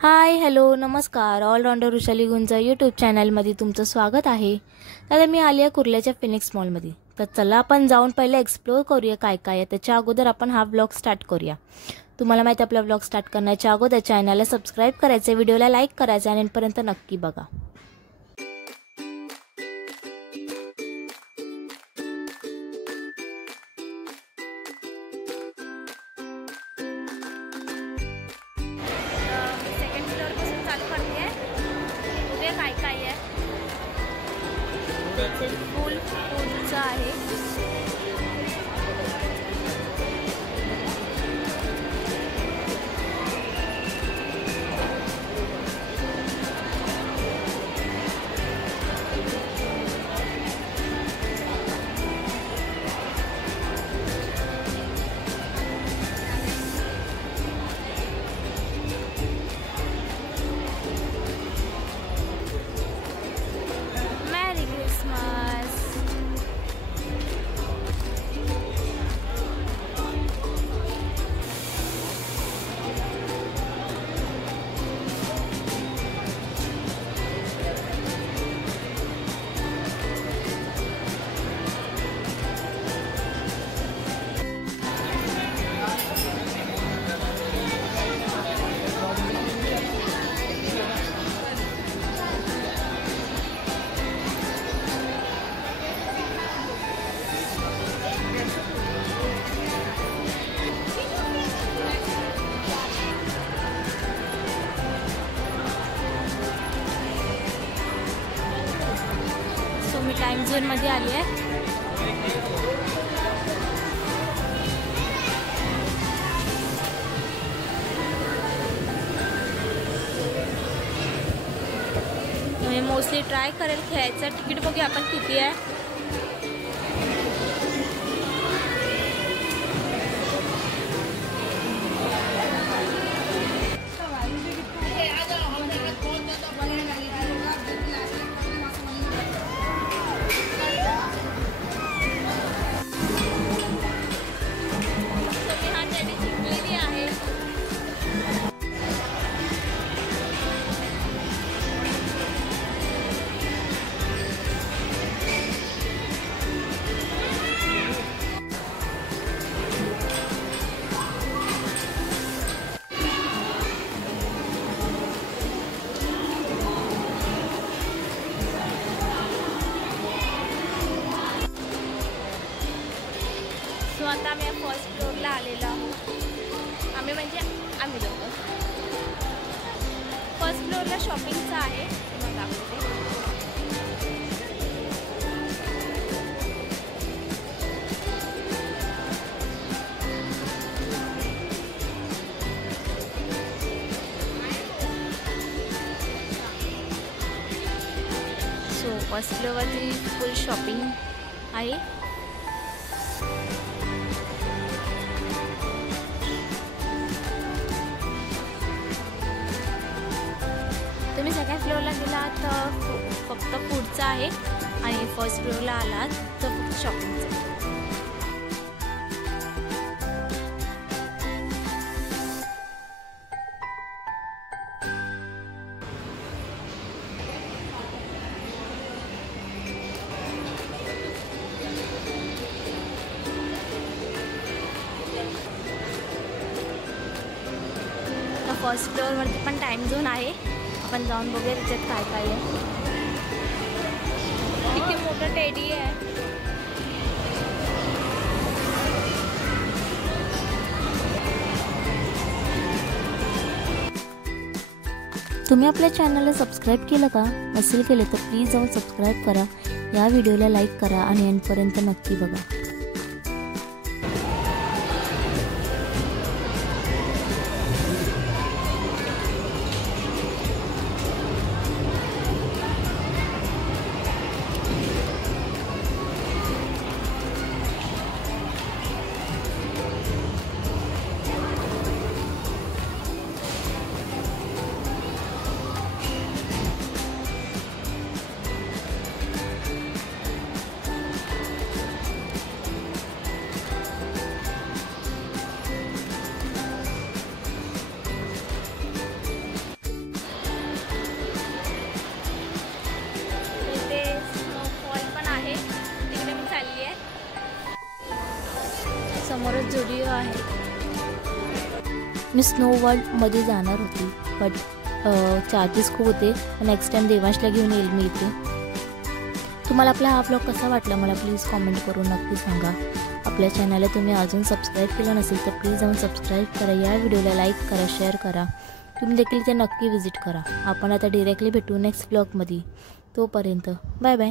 Hi hello नमस्कार. ऑलराऊंडर वृषाली गुंज यूट्यूब चॅनलमध्ये तुमचं स्वागत आहे. तर मी आली आहे कुर्ल्याच्या फिनिक्स मॉलमध्ये. तर चला आपण जाऊन पहिले एक्सप्लोर करूया काय काय आहे. त्याच्या अगोदर आपण हा व्लॉग स्टार्ट करूया. तुम्हाला माहिती आपला व्लॉग स्टार्ट करण्याच्या अगोदर चॅनलला सबस्क्राईब करायचं, व्हिडिओला लाईक करायचं आणि एंडपर्यंत नक्की बघा. सेकंड फ्लोअरपासून चालू करते उद्या काय काय आहे. त्याचे फुल फूडचं आहे. Merry Christmas. सो मी टाइम झोनमध्ये आली आहे. मी मोस्टली ट्राय करेल खेळायचं. तिकीट बघूया आपण किती आहे. सो आता आम्ही फर्स्ट फ्लोअरला आलेलो आहोत. आम्ही लोक फर्स्ट फ्लोअरला शॉपिंगचं आहे. मग दाखवते. सो फर्स्ट फ्लोअरवरती फुल शॉपिंग आहे. तुम्ही सेकंड फ्लोअरला गेलात तर फक्त फूडचं आहे आणि फर्स्ट फ्लोअरला आलात तर फक्त शॉपिंगचं. तर फर्स्ट फ्लोअरवरती पण टाईम झोन आहे. आपण जाऊन बघूया त्याच्यात काय काय आहे. किती मोठं टेडी आहे. तुम्ही आपल्या चॅनलला सबस्क्राईब केलं का? नसेल केलं तर प्लीज जाऊन सबस्क्राईब करा. या व्हिडिओला लाईक करा आणि एंडपर्यंत नक्की बघा. आहे. मी स्नो वर्ल्डमध्ये जाणार होती, बट चार्जेस खूप होते. नेक्स्ट टाईम देवांशला घेऊन येईल मी इथे. तुम्हाला आपला हा ब्लॉग कसा वाटला मला प्लीज कॉमेंट करून नक्की सांगा. आपल्या चॅनलला तुम्ही अजून सबस्क्राईब केलं नसेल तर प्लीज जाऊन सबस्क्राईब करा. या व्हिडिओला लाईक करा, शेअर करा. तुम्ही देखील ते नक्की विजिट करा. आपण आता डिरेक्टली भेटू नेक्स्ट ब्लॉगमध्ये. तोपर्यंत बाय बाय.